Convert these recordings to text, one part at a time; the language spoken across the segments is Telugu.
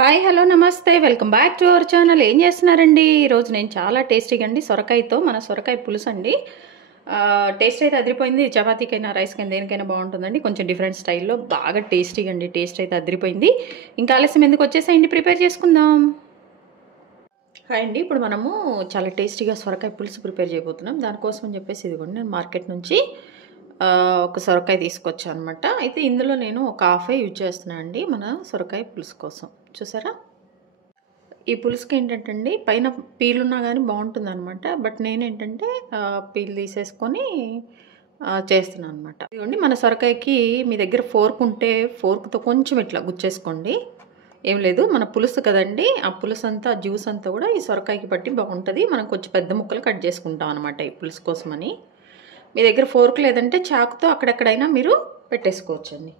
హాయ్ హలో నమస్తే welcome back to our channel. ఏం చేస్తున్నారండి? ఈరోజు నేను చాలా టేస్టీగా అండి సొరకాయతో మన సొరకాయ పులుసు అండి. టేస్ట్ అయితే అదిరిపోయింది. చపాతీకైనా రైస్కైనా దేనికైనా బాగుంటుందండి. కొంచెం డిఫరెంట్ స్టైల్లో బాగా టేస్టీగా అండి. టేస్ట్ అయితే అదిరిపోయింది. ఇంకా ఆలస్యం ఎందుకు వచ్చేసేయండి, ప్రిపేర్ చేసుకుందాం. హాయ్ అండి, ఇప్పుడు మనము చాలా టేస్టీగా సొరకాయ పులుసు ప్రిపేర్ చేయబోతున్నాం. దానికోసం అని చెప్పేసి ఇదిగోండి నేను మార్కెట్ నుంచి ఒక సొరకాయ తీసుకొచ్చాను అనమాట. అయితే ఇందులో నేను ఒక హాఫే యూజ్ చేస్తున్నాను అండి మన సొరకాయ పులుసు కోసం. చూసారా, ఈ పులుసుకి ఏంటంటే అండి పైన పీల్ ఉన్నా కానీ బాగుంటుంది అనమాట. బట్ నేనేంటంటే పీల్ తీసేసుకొని చేస్తున్నాను అనమాట. ఇదిగోండి మన సొరకాయకి మీ దగ్గర ఫోర్క్ ఉంటే ఫోర్క్తో కొంచెం ఇట్లా గుచ్చేసుకోండి. ఏం లేదు, మన పులుసు కదండి, ఆ పులుసు అంతా జ్యూస్ అంతా కూడా ఈ సొరకాయకి పట్టి బాగుంటుంది. మనం కొంచెం పెద్ద ముక్కలు కట్ చేసుకుంటాం అనమాట ఈ పులుసు కోసమని. మీ దగ్గర ఫోర్క్ లేదంటే చాకుతో అక్కడెక్కడైనా మీరు పెట్టేసుకోవచ్చండి.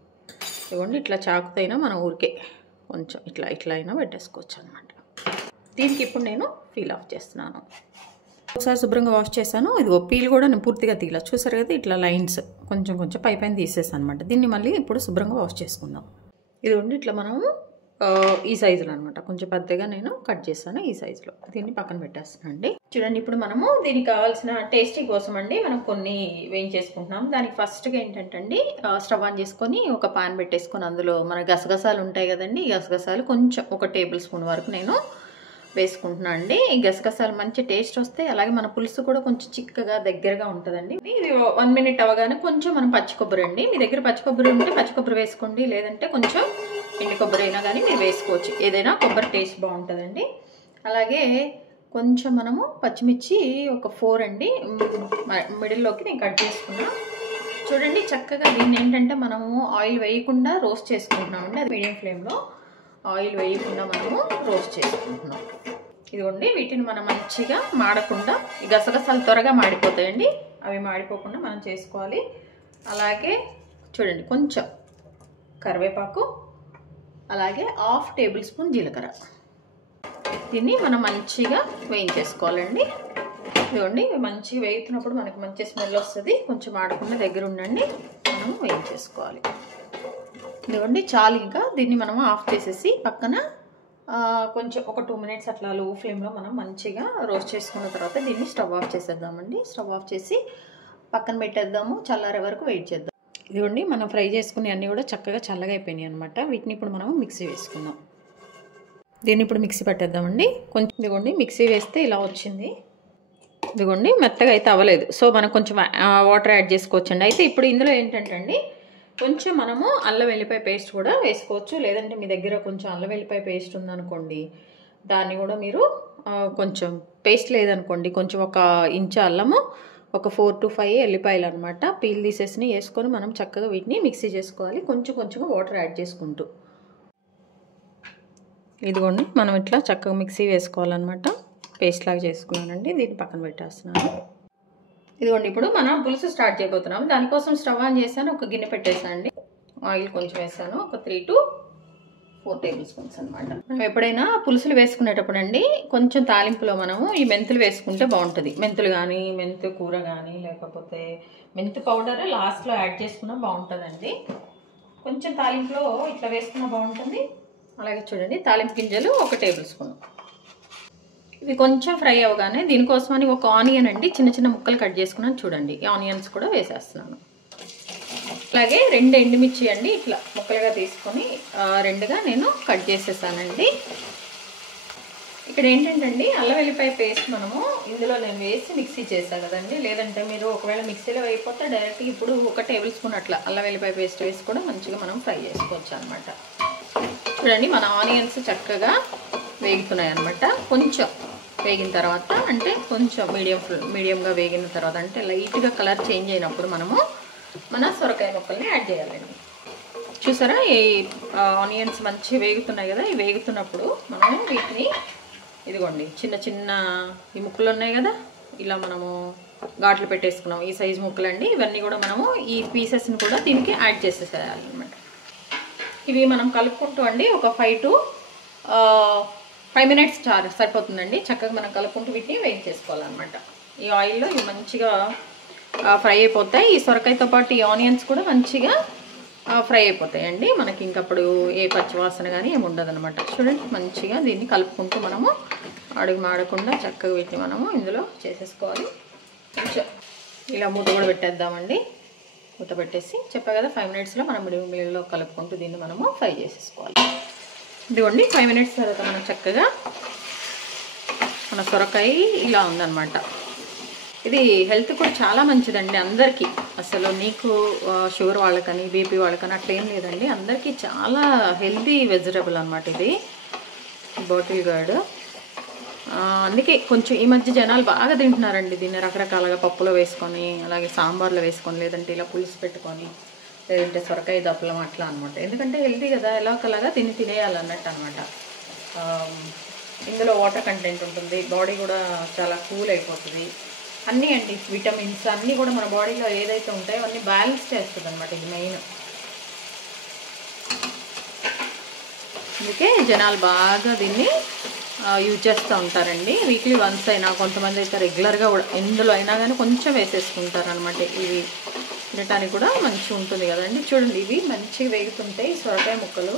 ఇవ్వండి, ఇట్లా చాకుతో అయినా మన ఊరికే కొంచెం ఇట్లా అయినా పెట్టేసుకోవచ్చు అనమాట. దీనికి ఇప్పుడు నేను పీల్ ఆఫ్ చేస్తున్నాను. ఒకసారి శుభ్రంగా వాష్ చేశాను. ఇది పీల్ కూడా నేను పూర్తిగా తీలా, చూసారు కదా, ఇట్లా లైన్స్ కొంచెం కొంచెం పైన తీసేసాను అనమాట. దీన్ని మళ్ళీ ఇప్పుడు శుభ్రంగా వాష్ చేసుకుందాం. ఇదిగోండి ఇట్లా మనము ఈ సైజులో అనమాట, కొంచెం పెద్దగా నేను కట్ చేస్తాను ఈ సైజులో. దీన్ని పక్కన పెట్టేస్తాను అండి. చూడండి, ఇప్పుడు మనము దీనికి కావాల్సిన టేస్టీ కోసం అండి మనం కొన్ని వేయించేసుకుంటున్నాం. దానికి ఫస్ట్గా ఏంటంటే అండి స్టవ్ ఆన్ చేసుకొని ఒక పాన్ పెట్టేసుకొని అందులో మన గసగసాలు ఉంటాయి కదండి, ఈ గసగసాలు కొంచెం ఒక టేబుల్ స్పూన్ వరకు నేను వేసుకుంటున్నాను అండి. ఈ గసగసాలు మంచి టేస్ట్ వస్తాయి, అలాగే మన పులుసు కూడా కొంచెం చిక్కగా దగ్గరగా ఉంటుందండి. ఇది 1 మినిట్ అవగానే కొంచెం మనం పచ్చి కొబ్బరి అండి, మీ దగ్గర పచ్చి కొబ్బరి ఉంటే పచ్చి కొబ్బరి వేసుకోండి, లేదంటే కొంచెం ఎండు కొబ్బరి అయినా కానీ మీరు వేసుకోవచ్చు, ఏదైనా కొబ్బరి టేస్ట్ బాగుంటుందండి. అలాగే కొంచెం మనము పచ్చిమిర్చి ఒక 4 అండి మిడిల్లోకి నేను కట్ చేసుకున్నాను. చూడండి చక్కగా దీన్ని ఏంటంటే మనము ఆయిల్ వేయకుండా రోస్ట్ చేసుకుంటున్నాం అండి. అది మీడియం ఫ్లేమ్లో ఆయిల్ వేయకుండా మనము రోస్ట్ చేసుకుంటున్నాం. ఇదిగోండి, వీటిని మనం మంచిగా మాడకుండా, ఈ గసగసాలు త్వరగా మాడిపోతాయండి, అవి మాడిపోకుండా మనం చేసుకోవాలి. అలాగే చూడండి కొంచెం కరివేపాకు, అలాగే 1/2 టేబుల్ స్పూన్ జీలకర్ర, దీన్ని మనం మంచిగా వేయించేసుకోవాలండి. ఇదిగోండి, మంచిగా వేగుతున్నప్పుడు మనకి మంచి స్మెల్ వస్తుంది. కొంచెం ఆడకుండా దగ్గర ఉండండి, మనం వేయించేసుకోవాలి. ఇదిగోండి చాలు. ఇంకా దీన్ని మనం ఆఫ్ చేసేసి పక్కన కొంచెం ఒక 2 మినిట్స్ అట్లా లో ఫ్లేమ్లో మనం మంచిగా రోస్ట్ చేసుకున్న తర్వాత దీన్ని స్టవ్ ఆఫ్ చేసేద్దామండి. స్టవ్ ఆఫ్ చేసి పక్కన పెట్టేద్దాము, చల్లారే వరకు వెయిట్ చేద్దాం. ఇదిగోండి మనం ఫ్రై చేసుకునే అన్నీ కూడా చక్కగా చల్లగా అయిపోయినాయి అనమాట. వీటిని ఇప్పుడు మనం మిక్సీ వేసుకుందాం. దీన్ని ఇప్పుడు మిక్సీ పట్టేద్దామండి. కొంచెం ఇదిగోండి మిక్సీ వేస్తే ఇలా వచ్చింది. ఇదిగోండి మెత్తగా అయితే అవ్వలేదు, సో మనం కొంచెం వాటర్ యాడ్ చేసుకోవచ్చండి. అయితే ఇప్పుడు ఇందులో ఏంటంటే అండి కొంచెం మనము అల్లం వెల్లిపాయ పేస్ట్ కూడా వేసుకోవచ్చు, లేదంటే మీ దగ్గర కొంచెం అల్లం వెల్లిపాయ పేస్ట్ ఉందనుకోండి, దాన్ని కూడా మీరు కొంచెం పేస్ట్ లేదనుకోండి కొంచెం 1 ఇంచు అల్లము, ఒక 4 to 5 ఎల్లిపాయలు అనమాట పీల్ తీసేసి వేసుకొని మనం చక్కగా వీటిని మిక్సీ చేసుకోవాలి, కొంచెం కొంచెం వాటర్ యాడ్ చేసుకుంటూ. ఇదిగోండి మనం ఇట్లా చక్కగా మిక్సీ వేసుకోవాలన్నమాట. పేస్ట్ లాగా చేసుకున్నానండి, దీన్ని పక్కన పెట్టేస్తున్నాను. ఇదిగోండి ఇప్పుడు మనం పులుసు స్టార్ట్ చేయబోతున్నాం. దానికోసం స్టవ్ ఆన్ చేశాను, ఒక గిన్నె పెట్టేసాను అండి. ఆయిల్ కొంచెం వేసాను, ఒక 3 to 4 టేబుల్ స్పూన్స్ అనమాట. మనం ఎప్పుడైనా పులుసులు వేసుకునేటప్పుడు అండి కొంచెం తాలింపులో మనము ఈ మెంతులు వేసుకుంటే బాగుంటుంది. మెంతులు కానీ, మెంతు కూర కానీ, లేకపోతే మెంతు పౌడర్ లాస్ట్లో యాడ్ చేసుకున్నా బాగుంటుందండి. కొంచెం తాలింపులో ఇట్లా వేసుకున్నా బాగుంటుంది. అలాగే చూడండి తాలింపు గింజలు 1 టేబుల్ స్పూన్. ఇవి కొంచెం ఫ్రై అవ్వగానే దీనికోసమని ఒక ఆనియన్ అండి చిన్న చిన్న ముక్కలు కట్ చేసుకున్నాను. చూడండి ఈ ఆనియన్స్ కూడా వేసేస్తున్నాను. అలాగే 2 ఎండుమిర్చి అండి ఇట్లా ముక్కలుగా తీసుకొని 2గా నేను కట్ చేసేసానండి. ఇక్కడ ఏంటంటే అండి అల్లం వెల్లిపాయ పేస్ట్ మనము ఇందులో నేను వేసి మిక్సీ చేశాను కదండి, లేదంటే మీరు ఒకవేళ మిక్సీలో వేయకపోతే డైరెక్ట్గా ఇప్పుడు 1 టేబుల్ స్పూన్ అట్లా అల్లం వెల్లిపాయ పేస్ట్ వేసి కూడా మంచిగా మనం ఫ్రై చేసుకోవచ్చు అనమాట. చూడండి మన ఆనియన్స్ చక్కగా వేగుతున్నాయి అనమాట. కొంచెం వేగిన తర్వాత అంటే కొంచెం మీడియంగా వేగిన తర్వాత అంటే లైట్గా కలర్ చేంజ్ అయినప్పుడు మనము మన సొరకాయ ముక్కల్ని యాడ్ చేయాలండి. చూసారా ఈ ఆనియన్స్ మంచిగా వేగుతున్నాయి కదా, ఈ వేగుతున్నప్పుడు మనము వీటిని ఇదిగోండి చిన్న చిన్న ఈ ముక్కలు ఉన్నాయి కదా, ఇలా మనము ఘాట్లు పెట్టేసుకున్నాం, ఈ సైజు ముక్కలండి. ఇవన్నీ కూడా మనము ఈ పీసెస్ని కూడా దీనికి యాడ్ చేసేసేయాలన్నమాట. ఇవి మనం కలుపుకుంటూ అండి ఒక 5 to 5 మినిట్స్ సరిపోతుందండి. చక్కగా మనం కలుపుకుంటూ వీటిని వేయించేసుకోవాలన్నమాట చేసుకోవాలన్నమాట. ఈ ఆయిల్లో ఇవి మంచిగా ఫ్రై అయిపోతాయి. ఈ సొరకాయతో పాటు ఈ ఆనియన్స్ కూడా మంచిగా ఫ్రై అయిపోతాయండి మనకి. ఇంకప్పుడు ఏ పచ్చివాసన కానీ ఏమి ఉండదన్నమాట. చూడండి మంచిగా దీన్ని కలుపుకుంటూ మనము అడుగు మాడకుండా చక్కగా వీటిని మనము ఇందులో చేసేసుకోవాలి. కొంచెం ఇలా మూత కూడా పెట్టేద్దామండి. మూత పెట్టేసి చెప్పా కదా 5 మినిట్స్లో మనం మీడియంలో కలుపుకుంటూ దీన్ని మనము ఫ్రై చేసేసుకోవాలి. ఇదిగోండి 5 మినిట్స్ తర్వాత మనం చక్కగా మన సొరకాయ ఇలా ఉందన్నమాట. ఇది హెల్త్ కూడా చాలా మంచిదండి అందరికీ. అసలు నీకు షుగర్ వాళ్ళకని బీపీ వాళ్ళకని అట్లా ఏం లేదండి, అందరికీ చాలా హెల్తీ వెజిటబుల్ అనమాట ఇది బాటిల్ గార్డ్. అందుకే కొంచెం ఈ మధ్య జనాలు బాగా తింటున్నారండి దీన్ని. రకరకాలుగా పప్పులో వేసుకొని, అలాగే సాంబార్లో వేసుకొని, లేదంటే ఇలా పులుసు పెట్టుకొని, లేదంటే సొరకాయ దప్పలం అట్లా అనమాట. ఎందుకంటే హెల్తీ కదా, ఎలా ఒకలాగా తినేయాలన్నట్టు అనమాట. ఇందులో వాటర్ కంటెంట్ ఉంటుంది, బాడీ కూడా చాలా కూల్ అయిపోతుంది. అన్నీ అండి విటమిన్స్ అన్నీ కూడా మన బాడీలో ఏదైతే ఉంటాయో అన్నీ బ్యాలెన్స్ చేస్తుంది అనమాట ఇది మెయిన్. అందుకే జనాలు బాగా దీన్ని యూజ్ చేస్తూ ఉంటారండి. వీక్లీ వన్స్ అయినా, కొంతమంది అయితే రెగ్యులర్గా కూడా ఎందులో అయినా కానీ కొంచెం వేసేసుకుంటారు అనమాట. ఇవి తినటానికి కూడా మంచిగా ఉంటుంది కదండి. చూడండి ఇవి మంచిగా వేగుతుంటాయి సొరకాయ ముక్కలు,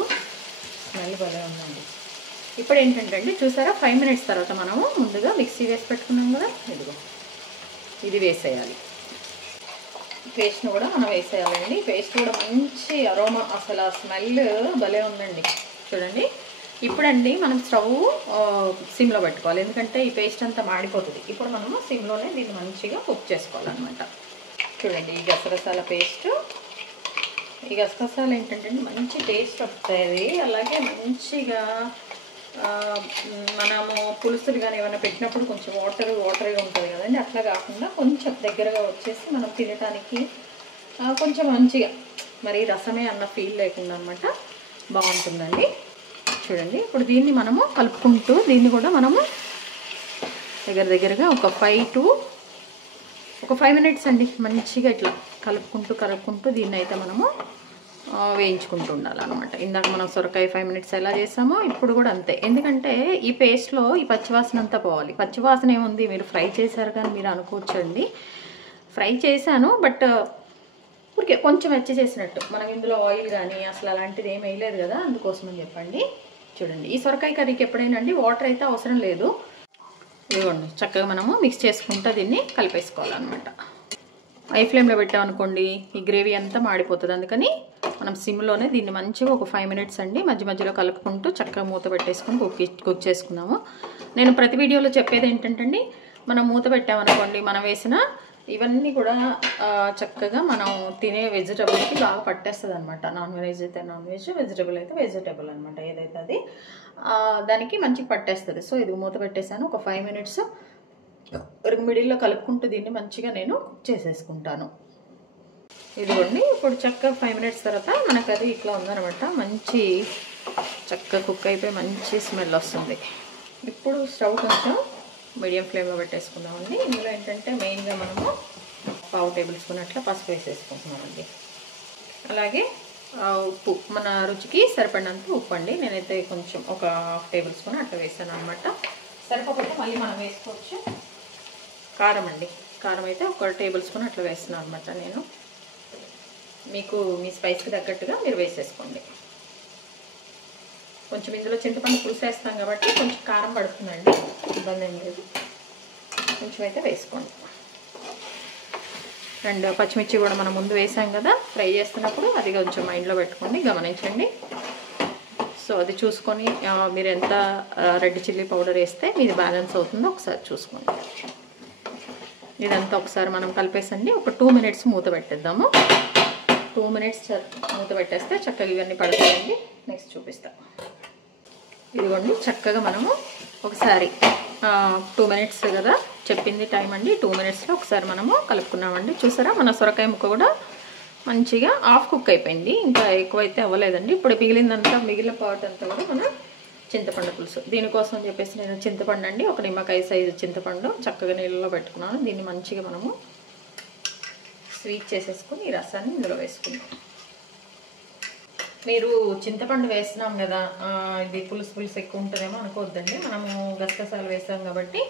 స్మెల్ భలే ఉందండి. ఇప్పుడు ఏంటంటే అండి చూసారా 5 మినిట్స్ తర్వాత మనము ముందుగా మిక్సీ వేసి పెట్టుకున్నాం కదా, ఇదిగో ఇది వేసేయాలి. పేస్ట్ను కూడా మనం వేసేయాలండి. పేస్ట్ కూడా మంచి అరోమా, అసలు ఆ స్మెల్ భలే ఉందండి. చూడండి ఇప్పుడండి మనం స్టవ్ సిమ్లో పెట్టుకోవాలి, ఎందుకంటే ఈ పేస్ట్ అంతా మాడిపోతుంది. ఇప్పుడు మనము సిమ్లోనే దీన్ని మంచిగా కుక్ చేసుకోవాలన్నమాట. చూడండి ఈ గసగసాల పేస్ట్, ఈ గసగసాలు ఏంటంటే మంచి టేస్ట్ వస్తుంది. అలాగే మంచిగా మనము పులుసులు కానీ ఏమైనా పెట్టినప్పుడు కొంచెం వాటరీగా ఉంటుంది కదండి, అట్లా కాకుండా కొంచెం దగ్గరగా వచ్చేసి మనం తినటానికి కొంచెం మంచిగా మరి రసమే అన్న ఫీల్ లేకుండా అనమాట బాగుంటుందండి. చూడండి ఇప్పుడు దీన్ని మనము కలుపుకుంటూ దీన్ని కూడా మనము దగ్గరగా ఒక 5 మినిట్స్ అండి మంచిగా ఇట్లా కలుపుకుంటూ దీన్ని అయితే మనము వేయించుకుంటూ ఉండాలన్నమాట. ఇందాక మనం సొరకాయ 5 మినిట్స్ ఎలా చేసామో ఇప్పుడు కూడా అంతే. ఎందుకంటే ఈ పేస్ట్లో ఈ పచ్చివాసన అంతా పోవాలి. పచ్చివాసన ఏముంది, మీరు ఫ్రై చేశారు కానీ మీరు అనుకోవచ్చండి. ఫ్రై చేశాను బట్ ఊరికే కొంచెం వెచ్చి చేసినట్టు, మనం ఇందులో ఆయిల్ కానీ అసలు అలాంటిది ఏమి వేయలేదు కదా, అందుకోసమని చెప్పండి. చూడండి ఈ సొరకాయ కర్రీకి ఎప్పుడైనా అండి వాటర్ అయితే అవసరం లేదు. ఇదిగోండి చక్కగా మనము మిక్స్ చేసుకుంటూ దీన్ని కలిపేసుకోవాలన్నమాట. హై ఫ్లేమ్లో పెట్టామనుకోండి ఈ గ్రేవీ అంతా మాడిపోతుంది. అందుకని మనం సిమ్లోనే దీన్ని మంచిగా ఒక 5 మినిట్స్ అండి మధ్యలో కలుపుకుంటూ చక్కగా మూత పెట్టేసుకొని కుక్ చేసుకుందాము. నేను ప్రతి వీడియోలో చెప్పేది ఏంటంటే అండి, మనం మూత పెట్టామనుకోండి మనం వేసిన ఇవన్నీ కూడా చక్కగా మనం తినే వెజిటబుల్కి బాగా పట్టేస్తుంది అనమాట. నాన్ వెజ్ అయితే నాన్ వెజ్, వెజిటబుల్ అయితే వెజిటబుల్ అనమాట, ఏదైతే అది దానికి మంచిగా పట్టేస్తుంది. సో ఇది మూత పెట్టేసాను ఒక 5 మినిట్స్ మిడిల్లో కలుపుకుంటూ దీన్ని మంచిగా నేను కుక్ చేసేసుకుంటాను. ఇదిగోండి ఇప్పుడు చక్కగా 5 మినిట్స్ తర్వాత మనకు అది ఇట్లా ఉందనమాట. మంచి చక్కగా కుక్ అయిపోయి మంచి స్మెల్ వస్తుంది. ఇప్పుడు స్టవ్ కొంచెం మీడియం ఫ్లేమ్లో పెట్టేసుకుందామండి. ఇందులో ఏంటంటే మెయిన్గా మనము 1/2 టేబుల్ స్పూన్ అట్లా పసుపు వేసేసుకుంటున్నామండి. అలాగే ఉప్పు మన రుచికి సరిపడినంత ఉప్పు అండి. నేనైతే కొంచెం ఒక 1/2 టేబుల్ స్పూన్ అట్లా వేసాను అనమాట. సరిపోతే మళ్ళీ మనం వేసుకోవచ్చు. కారం అండి, కారం అయితే 1 టేబుల్ స్పూన్ అట్లా వేస్తున్నాను అనమాట నేను. మీకు మీ స్పైస్కి తగ్గట్టుగా మీరు వేసేసుకోండి. కొంచెం ఇందులో చింతపండు పులుసు వేస్తాం కాబట్టి కొంచెం కారం పడుతుందండి, ఇబ్బంది ఏం లేదు, కొంచెం అయితే వేసుకోండి. అండ్ పచ్చిమిర్చి కూడా మనం ముందు వేసాం కదా ఫ్రై చేస్తున్నప్పుడు, అది కొంచెం మైండ్లో పెట్టుకోండి, గమనించండి. సో అది చూసుకొని మీరు ఎంత రెడ్ చిల్లీ పౌడర్ వేస్తే మీది బ్యాలెన్స్ అవుతుందో ఒకసారి చూసుకోండి. ఇదంతా ఒకసారి మనం కలిపేసండి ఒక 2 మినిట్స్ మూత పెట్టేద్దాము. 2 మినిట్స్ మూత పెట్టేస్తే చక్కగా ఇవన్నీ పడతాయండి. నెక్స్ట్ చూపిస్తాం. ఇదిగోండి చక్కగా మనము ఒకసారి 2 మినిట్స్ కదా చెప్పింది టైం అండి, 2 మినిట్స్లో ఒకసారి మనము కలుపుకున్నామండి. చూసారా మన సొరకాయ ముక్క కూడా మంచిగా హాఫ్ కుక్ అయిపోయింది, ఇంకా ఎక్కువైతే అవ్వలేదండి. ఇప్పుడు మిగిలిన పార్ట్ అంతా కూడా మన చింతపండు పులుసు. దీనికోసం చెప్పేసి నేను చింతపండు అండి, ఒక నిమ్మకాయ సైజు చింతపండు చక్కగా నీళ్ళలో పెట్టుకున్నాను. దీన్ని మంచిగా మనము స్వీట్ చేసేసుకుని ఈ రసాన్ని ఇందులో వేసుకుందాం. మీరు చింతపండు వేసినాం కదా, ఇది పులుసు ఎక్కువ ఉంటుందేమో అనుకోవద్దండి. మనము గసగసాలు వేసాం కాబట్టి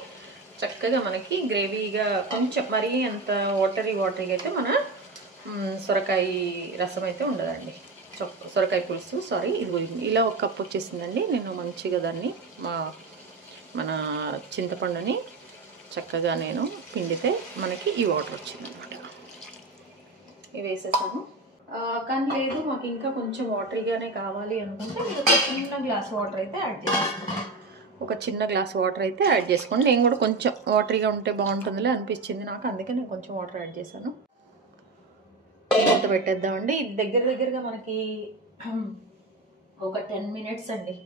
చక్కగా మనకి గ్రేవీగా కొంచెం మరీ అంత వాటరీగా అయితే మన సొరకాయ రసం అయితే ఉండదండి. సొరకాయ పులుసు ఇది ఇలా ఒక కప్పు వచ్చేసిందండి. నేను మంచిగా దాన్ని మన చింతపండుని చక్కగా నేను పిండితే మనకి ఈ వాటర్ వచ్చిందనమాట. ఇవి వేసేసాను. కానీ లేదు మాకు ఇంకా కొంచెం వాటరీగానే కావాలి అనుకుంటే ఒక చిన్న గ్లాస్ వాటర్ అయితే యాడ్ చేసేస్తాను. ఒక చిన్న గ్లాస్ వాటర్ అయితే యాడ్ చేసుకోండి. నేను కూడా కొంచెం వాటరీగా ఉంటే బాగుంటుందిలే అనిపించింది నాకు, అందుకే నేను కొంచెం వాటర్ యాడ్ చేశాను. మూత పెట్టేద్దామండి. ఇది దగ్గరగా మనకి ఒక 10 మినిట్స్ అండి,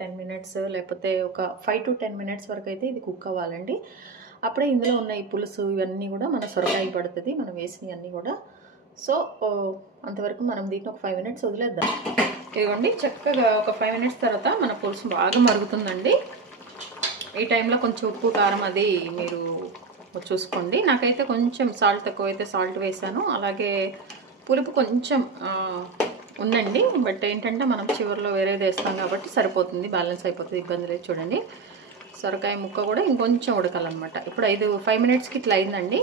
10 మినిట్స్ లేకపోతే ఒక 5 to 10 మినిట్స్ వరకు అయితే ఇది కుక్ అవ్వాలండి. అప్పుడే ఇందులో ఉన్న ఈ పులుసు ఇవన్నీ కూడా మన సొరకాయ పడుతుంది, మనం వేసినవన్నీ కూడా. సో అంతవరకు మనం దీన్ని ఒక 5 మినిట్స్ వదిలేద్దాం. ఇదిగోండి చక్కగా ఒక 5 మినిట్స్ తర్వాత మన పులుసు బాగా మరుగుతుందండి. ఈ టైంలో కొంచెం ఉప్పు కారం అది మీరు చూసుకోండి. నాకైతే కొంచెం సాల్ట్ తక్కువైతే సాల్ట్ వేసాను, అలాగే పులుపు కొంచెం ఉందండి. బట్ ఏంటంటే మనం చివరిలో వేరేది వేస్తాం కాబట్టి సరిపోతుంది, బ్యాలెన్స్ అయిపోతుంది, ఇబ్బంది లేదు. చూడండి సొరకాయ ముక్క కూడా ఇంకొంచెం ఉడకాలన్నమాట. ఇప్పుడు 5 మినిట్స్కి ఇట్లా అయిందండి.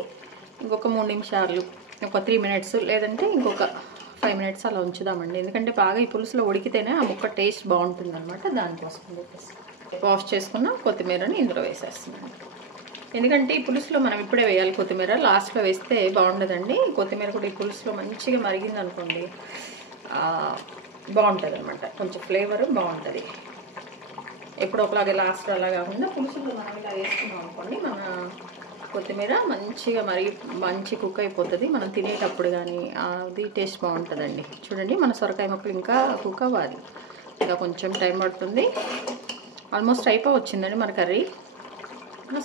ఇంకొక 3 నిమిషాలు, ఒక 3 మినిట్స్ లేదంటే ఇంకొక 5 మినిట్స్ అలా ఉంచుదామండి. ఎందుకంటే బాగా ఈ పులుసులో ఉడికితేనే ఆ ముక్క టేస్ట్ బాగుంటుంది అనమాట. దానికోసం చెప్పేసి వాష్ చేసుకున్న కొత్తిమీరని ఇందులో వేసేస్తున్నాను. ఎందుకంటే ఈ పులుసులో మనం ఇప్పుడే వేయాలి కొత్తిమీర, లాస్ట్లో వేస్తే బాగుండదండి. కొత్తిమీర కూడా ఈ పులుసులో మంచిగా మరిగింది అనుకోండి బాగుంటుంది అనమాట, కొంచెం ఫ్లేవర్ బాగుంటుంది. ఎప్పుడు ఒకలాగే లాస్ట్ అలా కాకుండా పులుసులో మనం ఇలా వేసుకున్నాం అనుకోండి, మన కొత్తిమీర మంచిగా మంచి కుక్ అయిపోతుంది. మనం తినేటప్పుడు కానీ అది టేస్ట్ బాగుంటుందండి. చూడండి మన సొరకాయ ముక్కలు ఇంకా కుక్ అవ్వాలి, ఇంకా కొంచెం టైం పడుతుంది. ఆల్మోస్ట్ అయిపోవచ్చిందండి మన కర్రీ.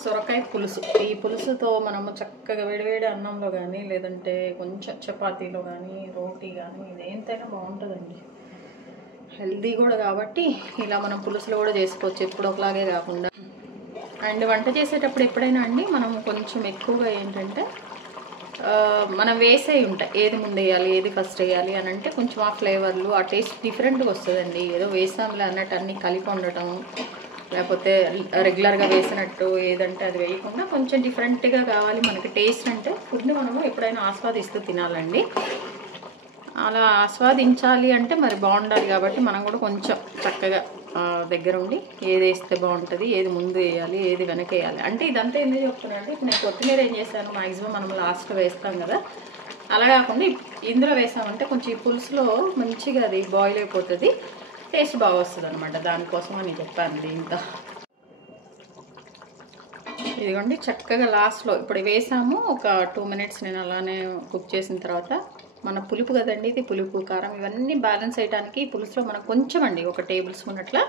సొరకాయ పులుసు, ఈ పులుసుతో మనము చక్కగా వేడివేడి అన్నంలో కానీ లేదంటే కొంచెం చపాతీలో కానీ రోటీ కానీ ఇదేంతైనా బాగుంటుందండి. హెల్దీ కూడా కాబట్టి ఇలా మనం పులుసులో కూడా చేసుకోవచ్చు, ఎప్పుడు ఒకలాగే కాకుండా. అండ్ వంట చేసేటప్పుడు ఎప్పుడైనా అండి మనం కొంచెం ఎక్కువగా ఏంటంటే మనం వేసేవి ఉంటాయి, ఏది ముందు వేయాలి ఏది ఫస్ట్ వేయాలి అని అంటే కొంచెం ఆ ఫ్లేవర్లు ఆ టేస్ట్ డిఫరెంట్గా వస్తుందండి. ఏదో వేసాంలే అన్నట్టు అన్నీ కలిపి ఉండటం, లేకపోతే రెగ్యులర్గా వేసినట్టు ఏదంటే అది వేయకుండా కొంచెం డిఫరెంట్గా కావాలి మనకి టేస్ట్. అంటే ఫుడ్ని మనము ఎప్పుడైనా ఆస్వాదిస్తూ తినాలండి. అలా ఆస్వాదించాలి అంటే మరి బాగుండాలి కాబట్టి మనం కూడా కొంచెం చక్కగా దగ్గర ఉండి ఏది వేస్తే బాగుంటుంది, ఏది ముందు వేయాలి ఏది వెనక వేయాలి అంటే ఇదంతా ఎందుకు చెప్తున్నాను అంటే, ఇప్పుడు నేను కొత్తిమీర ఏం చేశాను మ్యాక్సిమం మనం లాస్ట్లో వేస్తాం కదా, అలా కాకుండా ఇందులో వేసామంటే కొంచెం ఈ పులుసులో మంచిగా అది బాయిల్ అయిపోతుంది, టేస్ట్ బాగా వస్తుంది అనమాట. దానికోసం అని చెప్పాను దీంతో. ఇదిగోండి చక్కగా లాస్ట్లో ఇప్పుడు వేసాము ఒక 2 మినిట్స్ నేను అలానే కుక్ చేసిన తర్వాత మన పులుపు కదండి, ఇది పులుపు కారం ఇవన్నీ బ్యాలెన్స్ చేయడానికి పులుసులో మనకు కొంచెం అండి ఒక టేబుల్ స్పూన్ అట్లా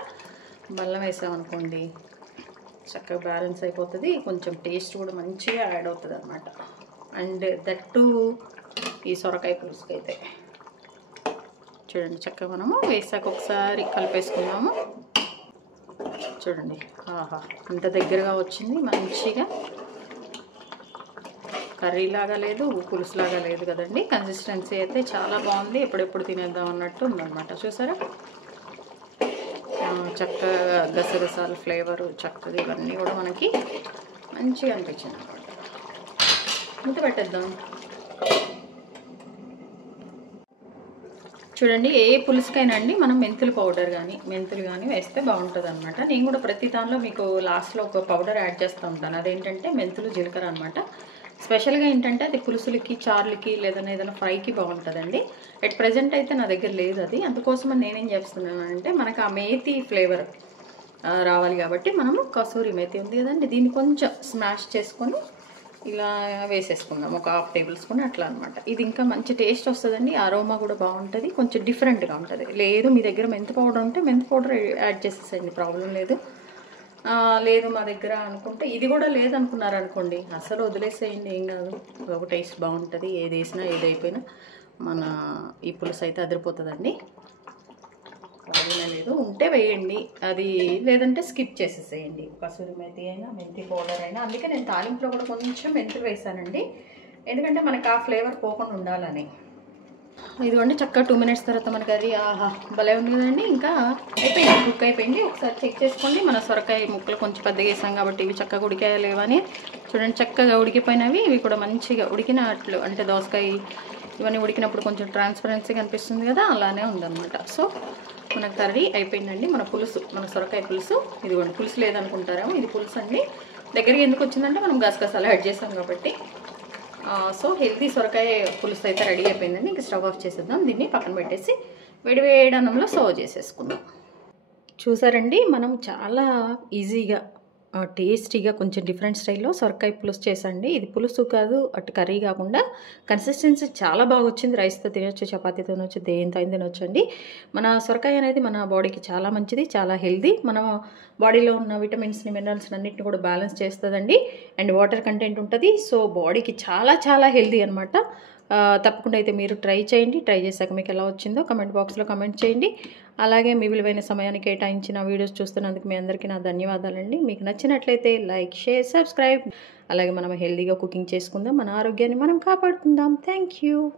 బెల్లం వేసామనుకోండి చక్కగా బ్యాలెన్స్ అయిపోతుంది, కొంచెం టేస్ట్ కూడా మంచిగా యాడ్ అవుతుంది అనమాట. అండ్ దట్టు ఈ సొరకాయ పులుసుకి అయితే చూడండి చక్కగా మనము వేసాక ఒకసారి కలిపేసుకున్నాము. చూడండి ఆహా ఇంత దగ్గరగా వచ్చింది, మంచిగా కర్రీ లాగా లేదు పులుసు లాగా లేదు కదండి. కన్సిస్టెన్సీ అయితే చాలా బాగుంది, ఎప్పుడెప్పుడు తినేద్దాం అన్నట్టు ఉందన్నమాట. చూసారా చక్కగా గసగసాల ఫ్లేవరు చక్కగా ఇవన్నీ కూడా మనకి మంచిగా అనిపించింది అనమాట. మూత పెట్టేద్దాం. చూడండి ఏ పులుసుకైనా అండి మనం మెంతులు పౌడర్ కానీ మెంతులు కానీ వేస్తే బాగుంటుంది అనమాట. నేను కూడా ప్రతి దానిలో మీకు లాస్ట్లో ఒక పౌడర్ యాడ్ చేస్తూ ఉంటాను, అదేంటంటే మెంతులు జీలకర్ర అనమాట. స్పెషల్గా ఏంటంటే అది పులుసులకి చారులకి లేదన్నా ఏదైనా ఫ్రైకి బాగుంటుందండి. అట్ ప్రజెంట్ అయితే నా దగ్గర లేదు అది, అందుకోసం నేనేం చేస్తున్నాను అంటే మనకు ఆ మేతి ఫ్లేవర్ రావాలి కాబట్టి మనము కసూరి మేతి ఉంది కదండి, దీన్ని కొంచెం స్మాష్ చేసుకొని ఇలా వేసేసుకుందాం ఒక 1/2 టేబుల్ స్పూన్ అట్లా అనమాట. ఇది ఇంకా మంచి టేస్ట్ వస్తుందండి, అరోమా కూడా బాగుంటుంది, కొంచెం డిఫరెంట్గా ఉంటుంది. లేదు మీ దగ్గర మెంతి పౌడర్ ఉంటే మెంతి పౌడర్ యాడ్ చేసేసేయండి, ప్రాబ్లం లేదు. లేదు మా దగ్గర అనుకుంటే ఇది కూడా లేదనుకున్నారనుకోండి అసలు వదిలేసేయండి, ఏం కాదు. ఒక టేస్ట్ బాగుంటుంది, ఏది వేసినా ఏది అయిపోయినా మన ఈ పులుసు అయితే అదిరిపోతుందండి. లేదు ఉంటే వేయండి, అది లేదంటే స్కిప్ చేసేసేయండి. కసూరి మేతి అయినా మెంతి పౌడర్ అయినా. అందుకే నేను తాలింపులో కూడా కొంచెం మెంతులు వేసానండి, ఎందుకంటే మనకి ఆ ఫ్లేవర్ పోకుండా ఉండాలని. ఇదిగోండి చక్కగా 2 మినిట్స్ తర్వాత మన కర్రీ ఆహా భలే ఉంది కదండి. ఇంకా అయిపోయింది, కుక్ అయిపోయింది. ఒకసారి చెక్ చేసుకోండి. మన సొరకాయ ముక్కలు కొంచెం పెద్దగా వేసాం కాబట్టి ఇవి చక్కగా ఉడికాయలేవని చూడండి. చక్కగా ఉడికిపోయినవి, ఇవి కూడా మంచిగా ఉడికినట్లు అంటే దోసకాయ ఇవన్నీ ఉడికినప్పుడు కొంచెం ట్రాన్స్పరెన్సీ కనిపిస్తుంది కదా, అలానే ఉందన్నమాట. సో మన కర్రీ అయిపోయిందండి. మన పులుసు, మన సొరకాయ పులుసు ఇదిగోండి. పులుసు లేదనుకుంటారేమో, ఇది పులుసు అండి. దగ్గరికి ఎందుకు వచ్చిందంటే మనం గసగసాలు యాడ్ చేసాం కాబట్టి. సో హెల్తీ సొరకాయ పులుసు అయితే రెడీ అయిపోయిందండి. ఇంక స్టవ్ ఆఫ్ చేసేద్దాం. దీన్ని పక్కన పెట్టేసి వేడి అన్నంలో సర్వ్ చేసేసుకుందాం. చూసారండి, మనం చాలా ఈజీగా టేస్టీగా కొంచెం డిఫరెంట్ స్టైల్లో సొరకాయ పులుసు చేసండి. ఇది పులుసు కాదు, అటు కర్రీ కాకుండా కన్సిస్టెన్సీ చాలా బాగా వచ్చింది. రైస్తో తినొచ్చు, చపాతీతో తినొచ్చు, దేంతో అయినా తినొచ్చు అండి. మన సొరకాయ అనేది మన బాడీకి చాలా మంచిది, చాలా హెల్దీ. మన బాడీలో ఉన్న విటమిన్స్ని, మినరల్స్ని అన్నింటిని కూడా బ్యాలెన్స్ చేస్తుందండి. అండ్ వాటర్ కంటెంట్ ఉంటుంది. సో బాడీకి చాలా చాలా హెల్దీ అనమాట. తప్పకుండా అయితే మీరు ట్రై చేయండి. ట్రై చేశాక మీకు ఎలా వచ్చిందో కమెంట్ బాక్స్లో కమెంట్ చేయండి. అలాగే మీ విలువైన సమయాన్ని కేటాయించిన వీడియోస్ చూస్తున్నందుకు మీ అందరికీ నా ధన్యవాదాలండి. మీకు నచ్చినట్లయితే లైక్, షేర్, సబ్స్క్రైబ్. అలాగే మనం హెల్దీగా కుకింగ్ చేసుకుందాం, మన ఆరోగ్యాన్ని మనం కాపాడుకుందాం. Thank you.